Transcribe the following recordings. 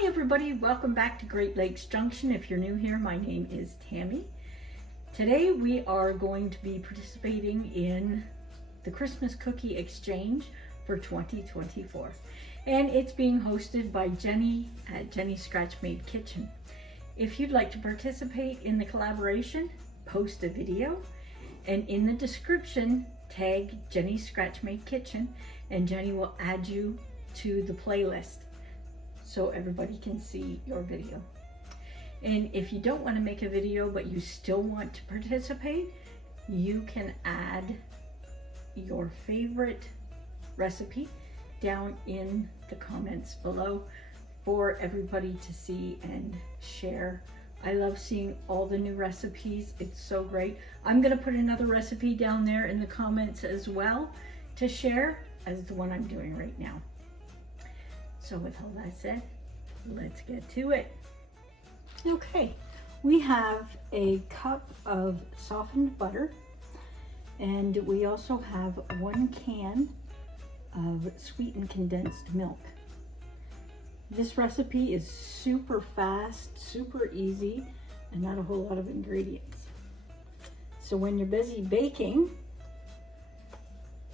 Hi everybody, welcome back to Great Lakes Junction. If you're new here, my name is Tammy. Today we are going to be participating in the Christmas Cookie Exchange for 2024. And it's being hosted by Jeni at Jeni's Scratch Made Kitchen. If you'd like to participate in the collaboration, post a video, and in the description, tag Jeni's Scratch Made Kitchen, and Jeni will add you to the playlist so everybody can see your video. And if you don't want to make a video but you still want to participate, you can add your favorite recipe down in the comments below for everybody to see and share. I love seeing all the new recipes. It's so great. I'm going to put another recipe down there in the comments as well to share as the one I'm doing right now. So with all that said, let's get to it. Okay, we have a cup of softened butter, and we also have 1 can of sweetened condensed milk. This recipe is super fast, super easy, and not a whole lot of ingredients. So when you're busy baking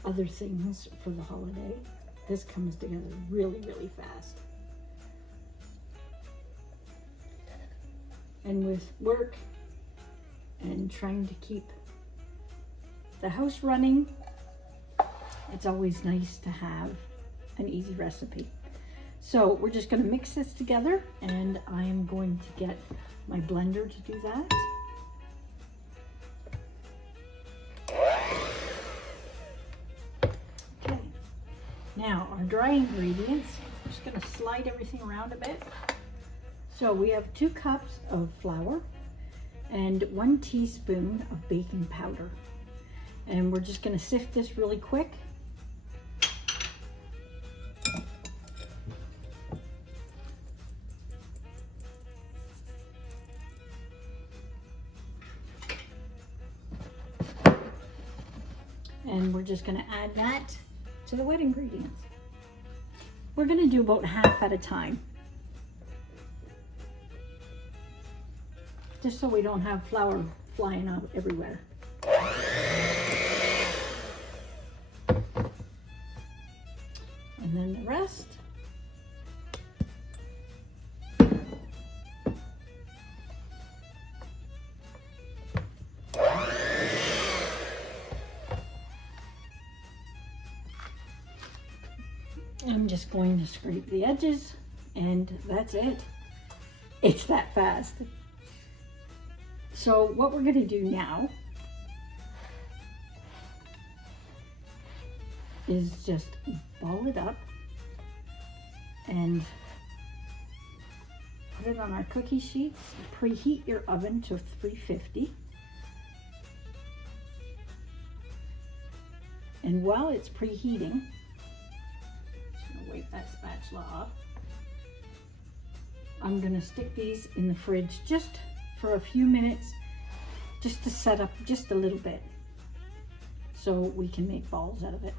other things for the holiday, this comes together really, really fast. And with work and trying to keep the house running, it's always nice to have an easy recipe. So we're just going to mix this together, and I am going to get my blender to do that. Okay, now our dry ingredients, I'm just going to slide everything around a bit. So we have 2 cups of flour and 1 teaspoon of baking powder. And we're just going to sift this really quick. And we're just going to add that to the wet ingredients. We're going to do about half at a time, just so we don't have flour flying out everywhere. And then the rest. I'm just going to scrape the edges, and that's it. It's that fast. So what we're going to do now is just ball it up and put it on our cookie sheets. Preheat your oven to 350. And while it's preheating, just going to wipe that spatula off. I'm going to stick these in the fridge just for a few minutes, just to set up just a little bit so we can make balls out of it.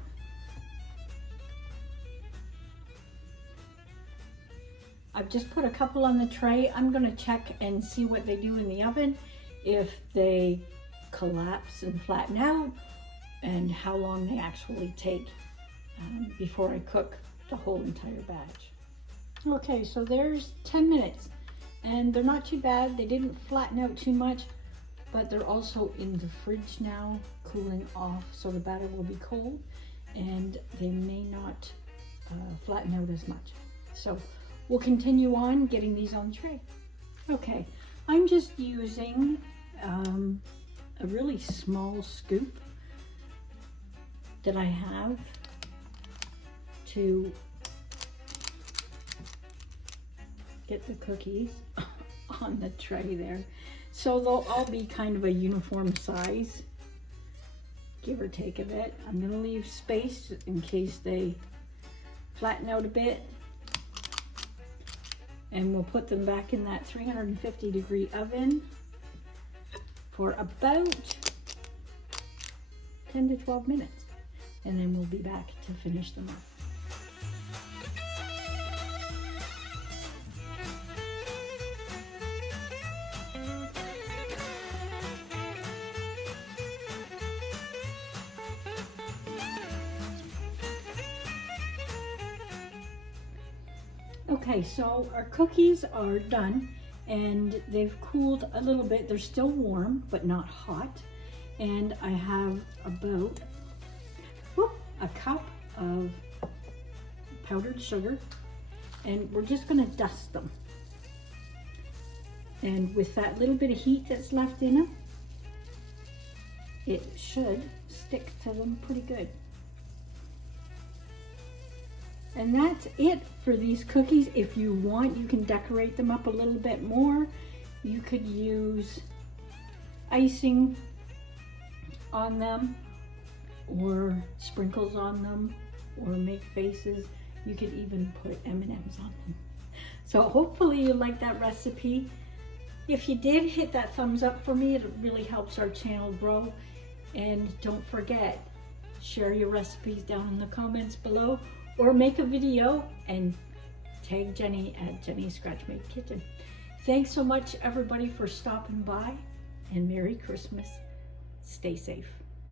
I've just put a couple on the tray. I'm going to check and see what they do in the oven, if they collapse and flatten out, and how long they actually take before I cook the whole entire batch. Okay, so there's 10 minutes. And they're not too bad. They didn't flatten out too much, but they're also in the fridge now, cooling off, so the batter will be cold, and they may not flatten out as much. So we'll continue on getting these on the tray. Okay, I'm just using a really small scoop that I have to get the cookies on the tray there. So they'll all be kind of a uniform size, give or take a bit. I'm going to leave space in case they flatten out a bit. And we'll put them back in that 350-degree oven for about 10 to 12 minutes. And then we'll be back to finish them up. Okay, so our cookies are done and they've cooled a little bit. They're still warm, but not hot. And I have about a cup of powdered sugar, and we're just gonna dust them. And with that little bit of heat that's left in them, it should stick to them pretty good. And that's it for these cookies. If you want, you can decorate them up a little bit more. You could use icing on them, or sprinkles on them, or make faces. You could even put M&Ms on them. So hopefully you like that recipe. If you did, hit that thumbs up for me. It really helps our channel grow. And don't forget, share your recipes down in the comments below, or make a video and tag Jenny at Jenny's Scratch Made Kitchen. Thanks so much everybody for stopping by, and Merry Christmas. Stay safe.